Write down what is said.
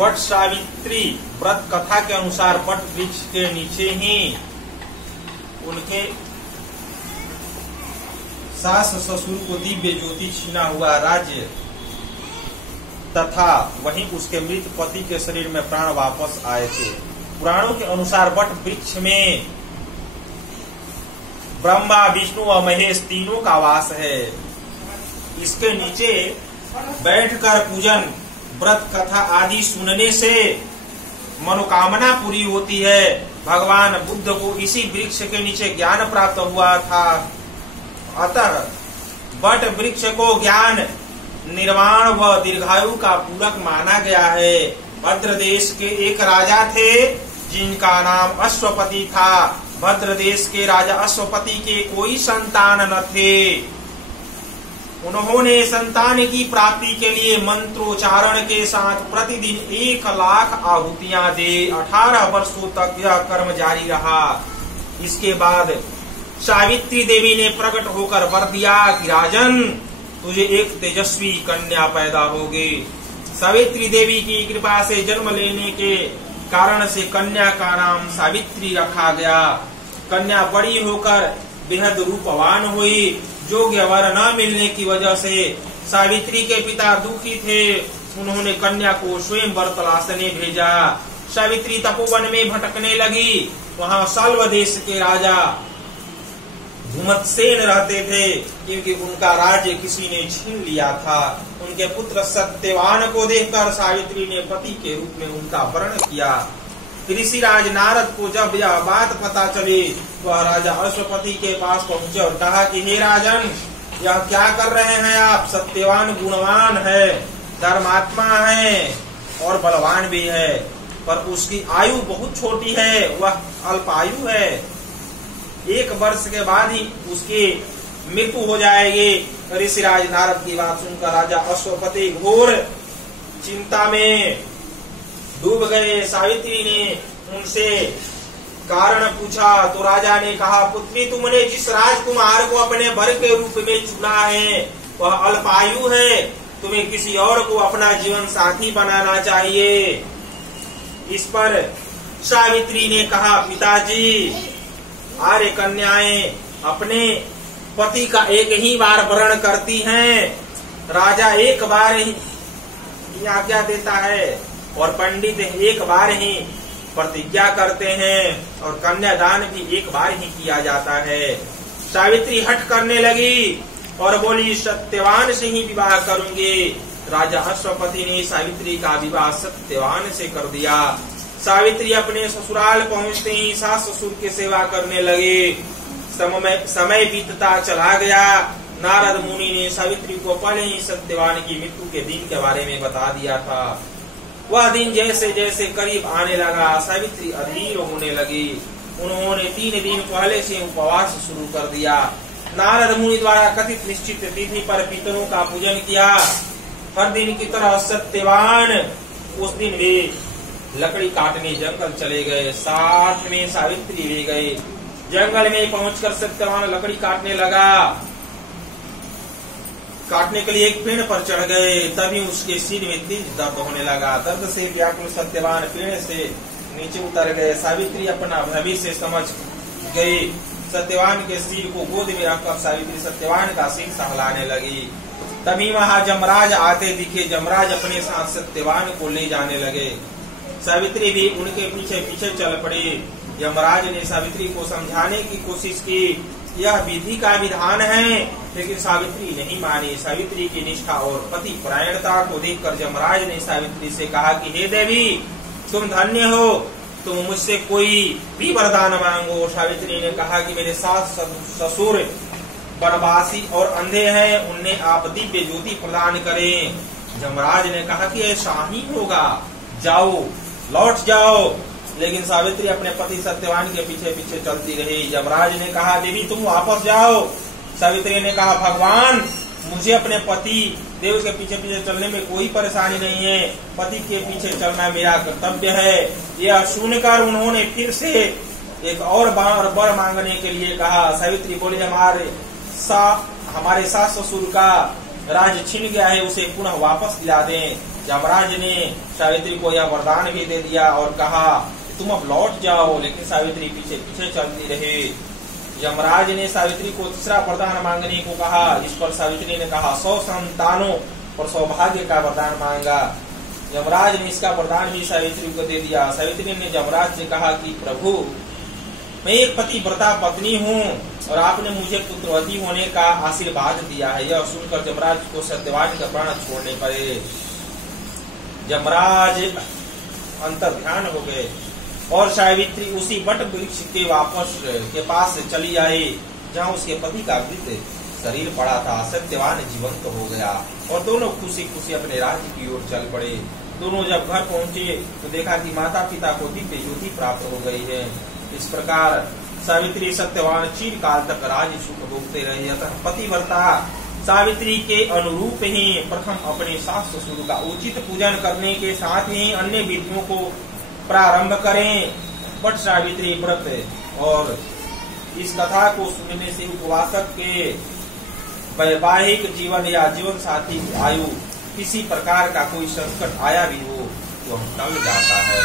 But Savitri व्रत कथा के अनुसार बट वृक्ष के नीचे ही उनके सास ससुर को दिव्य ज्योति छीना हुआ राज्य तथा वहीं उसके मृत पति के शरीर में प्राण वापस आए थे। पुराणों के अनुसार बट वृक्ष में ब्रह्मा, विष्णु और महेश तीनों का वास है। इसके नीचे बैठकर पूजन, व्रत कथा आदि सुनने से मनोकामना पूरी होती है। भगवान बुद्ध को इसी वृक्ष के नीचे ज्ञान प्राप्त हुआ था। अतः बट वृक्ष को ज्ञान, निर्वाण व दीर्घायु का पूरक माना गया है। भद्र देश के एक राजा थे जिनका नाम अश्वपति था। भद्र देश के राजा अश्वपति के कोई संतान न थे। उन्होंने संतान की प्राप्ति के लिए मंत्रोच्चारण के साथ प्रतिदिन 1,00,000 आहुतियां दे 18 वर्षों तक यह कर्म जारी रहा। इसके बाद सावित्री देवी ने प्रकट होकर वर दिया कि राजन, तुझे एक तेजस्वी कन्या पैदा होगी। सावित्री देवी की कृपा से जन्म लेने के कारण से कन्या का नाम सावित्री रखा गया। कन्या बड़ी होकर बेहद रूपवान हुई। योग्य वर न मिलने की वजह से सावित्री के पिता दुखी थे। उन्होंने कन्या को स्वयं वर तलाशने भेजा। सावित्री तपोवन में भटकने लगी। वहाँ सल्व देश के राजा धूमतसेन रहते थे, क्योंकि उनका राज्य किसी ने छीन लिया था। उनके पुत्र सत्यवान को देखकर सावित्री ने पति के रूप में उनका वर्ण किया। ऋषिराज नारद को जब यह बात पता चली, वह राजा अश्वपति के पास पहुंचे और कहा कि हे राजन, यह क्या कर रहे हैं आप? सत्यवान गुणवान है, धर्मात्मा है और बलवान भी है, पर उसकी आयु बहुत छोटी है, वह अल्पायु है। 1 वर्ष के बाद ही उसकी मृत्यु हो जाएगी। ऋषिराज नारद की बात सुनकर राजा अश्वपति घोर चिंता में डूब गए। सावित्री ने उनसे कारण पूछा तो राजा ने कहा, पुत्री, तुमने जिस राजकुमार को अपने वर के रूप में चुना है वह अल्पायु है। तुम्हें किसी और को अपना जीवन साथी बनाना चाहिए। इस पर सावित्री ने कहा, पिताजी, आर्य कन्याएं अपने पति का एक ही बार वरण करती हैं। राजा एक बार ही आज्ञा देता है और पंडित एक बार ही प्रतिज्ञा करते हैं और कन्यादान भी एक बार ही किया जाता है। सावित्री हठ करने लगी और बोली, सत्यवान से ही विवाह करूंगी। राजा अश्वपति ने सावित्री का विवाह सत्यवान से कर दिया। सावित्री अपने ससुराल पहुंचते ही सास ससुर की सेवा करने लगे। समय बीतता चला गया। नारद मुनि ने सावित्री को पहले ही सत्यवान की मृत्यु के दिन के बारे में बता दिया था। वह दिन जैसे जैसे करीब आने लगा, सावित्री अधीर होने लगी। उन्होंने 3 दिन पहले से उपवास शुरू कर दिया। नारद मुनि द्वारा कथित निश्चित तिथि पर पितरों का पूजन किया। हर दिन की तरह सत्यवान उस दिन वे लकड़ी काटने जंगल चले गए। साथ में सावित्री ले गए। जंगल में पहुंचकर सत्यवान लकड़ी काटने लगा। काटने के लिए एक पेड़ पर चढ़ गए, तभी उसके सिर में तेज दर्द होने लगा। दर्द से व्याकुल सत्यवान पेड़ से नीचे उतर गए। सावित्री अपना भविष्य समझ गई। सत्यवान के सिर को गोद में रखकर सावित्री सत्यवान का सिर सहलाने लगी। तभी वहां जमराज आते दिखे। जमराज अपने साथ सत्यवान को ले जाने लगे। सावित्री भी उनके पीछे पीछे चल पड़ी। यमराज ने सावित्री को समझाने की कोशिश की, यह विधि का विधान है, लेकिन सावित्री नहीं मानी। सावित्री की निष्ठा और पति परायणता को देखकर यमराज ने सावित्री से कहा कि हे देवी, तुम धन्य हो, तुम मुझसे कोई भी वरदान मांगो। सावित्री ने कहा कि मेरे सास ससुर वनवासी और अंधे हैं, उन्हें आप दिव्य ज्योति प्रदान करें। यमराज ने कहा कि ऐसा ही होगा, जाओ, लौट जाओ। लेकिन सावित्री अपने पति सत्यवान के पीछे पीछे चलती रही। यमराज ने कहा, देवी तुम वापस जाओ। सावित्री ने कहा, भगवान, मुझे अपने पति देव के पीछे पीछे चलने में कोई परेशानी नहीं है, पति के पीछे चलना मेरा कर्तव्य है। यह सुनकर उन्होंने फिर से एक और बार वर मांगने के लिए कहा। सावित्री बोली, हमारे सास ससुर का राज्य छिन गया है उसे पुनः वापस दिला दें। यमराज ने सावित्री को यह वरदान भी दे दिया और कहा तुम अब लौट जाओ, लेकिन सावित्री पीछे पीछे चलती रही। यमराज ने सावित्री को तीसरा वरदान मांगने को कहा। इस पर सावित्री ने कहा 100 संतानों और सौभाग्य का वरदान मांगा। यमराज ने इसका वरदान भी सावित्री को दे दिया। सावित्री ने यमराज से कहा कि प्रभु, मैं एक पतिव्रता पत्नी हूँ और आपने मुझे पुत्रवती होने का आशीर्वाद दिया है। यह सुनकर यमराज को सत्यवान का प्राण छोड़ने पड़े। यमराज अंतर ध्यान हो गए और सावित्री उसी वट वृक्ष के पास चली आई जहाँ उसके पति का मृत शरीर पड़ा था। सत्यवान जीवंत हो गया और दोनों खुशी खुशी अपने राज्य की ओर चल पड़े। दोनों जब घर पहुँचे तो देखा कि माता पिता को दिव्य ज्योति प्राप्त हो गई है। इस प्रकार सावित्री सत्यवान चिर काल तक राज्य सुख भोगते रहे। अतः पतिव्रता सावित्री के अनुरूप ही प्रथम अपने सास ससुर का उचित पूजन करने के साथ ही अन्य विधियों को प्रारंभ करें। बट सावित्री व्रत और इस कथा को सुनने से उपवासक के वैवाहिक जीवन या जीवन साथी की आयु किसी प्रकार का कोई संकट आया भी हो तो हम टल जाता है।